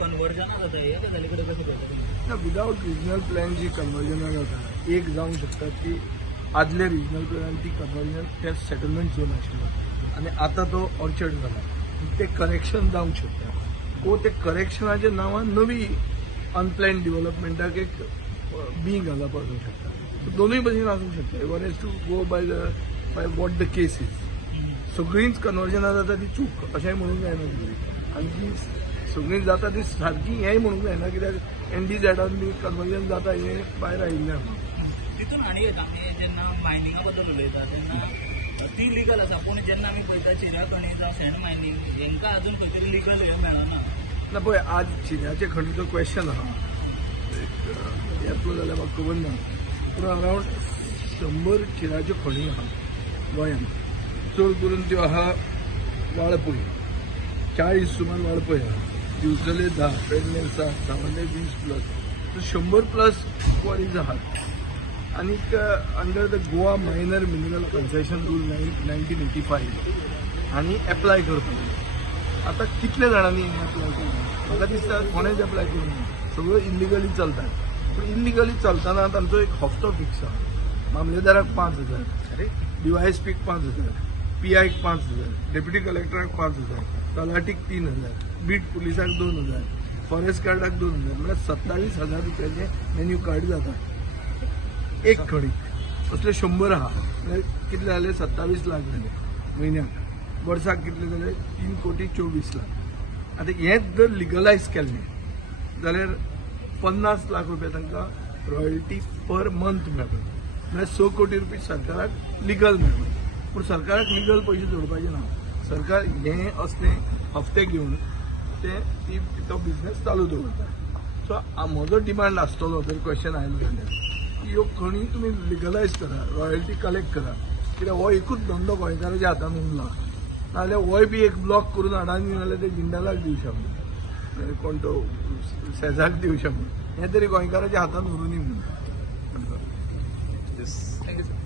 conversion जाता हे गजालीकडे कसं करता विदाउट रिजनल प्लॅन जी कन्वर्जन जाता एक जावंक शकता की आदले रिजनल प्लॅन ती कन्वर्जन त्या सेटलमेंट झोन आशिल्लो आनी आतां तो ऑर्चर्ड जाला ते करेक्शन जावंक शकता वो ते करेक्शनाच्या नांवान नवी अनप्लॅन डेव्हलपमेंटाक एक बी घालप आसूंक शकता दोनूय भशेन आसूंक शकता one has to go by what the case is सगळींच कन्वर्जनां जाता ती चूक अशेंय म्हणूंक जायना आनी ती सगळीं जाता ती सारकी हेंय म्हणूंक जायना कित्याक NDZ बी कन्वर्जन जाता हें भायर आयिल्लें आसा तितून आनी एक आमी जेन्ना मायनिंगा बद्दल उलयता तेन्ना ती लिगल आसा पूण जेन्ना आमी पळयता चिन्या खणी जावं शेण मायनिंग हेंकां आजून खंय तरी लिगल हे मेळना ना पळय आज चिन्याचे खणीचो क्वेश्चन आहा येतलो जाल्यार म्हाका खबर ना पूण अरावंड 100 चिन्याच्यो खणी आहा गोंयांत चड करून त्यो आहा वाळपय 40 सुमार वाळपय आहा दिवचले 10 पेडणेर 7 सावंडे 20+, 100+ क्वॉरीज आहात आनीक under the Goa minor mineral concession rule 1985 आनी एप्लाय करपाक आतां कितले जाणांनी एप्लाय केलें म्हाका दिसता कोणेच एप्लाय करूंक सगळो इल्लिगली चलतात पूण इल्लिगली चलतना तांचो एक हप्तो फिक्स आहा मामलेदाराक 5,000 DYSPक 5,000 PIक 5,000 डेप्युटी कलेक्टराक 5,000 तलाटीक 3,000 बीट पुलिसाक 2,000 फॉरेस्ट गार्डाक 2,000 म्हळ्यार 27,000 रुपयाचे मेन्यू कार्ड जाता एक खणीक असले 100 आहा म्हळ्यार कितले जाले 27 लाख जाले म्हयन्याक वर्साक कितले जाले 3,24,00,000 आतां हें जर लिगलायज केल्लें जाल्यार 50 लाख रुपया तांकां रॉयल्टी पर मंथ मेळटा म्हळ्यार 6 कोटी रुपया सरकाराक लिगल मेळटा पूण सरकाराक लिगल पयशे जोडपाचे ना सरकार हे असले हप्ते घेवन तो बिझनेस चालू दवरता सो म्हजो डिमांड आसतलो जर क्वेश्चन आयलो जाल्यार ह्यो खणी तुमी लिगलायज करा रॉयल्टी कलेक्ट करा कित्याक हो एकूच धंदो गोंयकाराच्या हातान उरला नाजाल्यार होय बी एक ब्लॉक करून हाडांनी नाजाल्यार ते जिंदालाक दिवचे म्हणून कोण तो शेजाक दिवचे म्हणून हें तरी गोंयकाराच्या हातान उरूनी म्हणून थँक्यू सर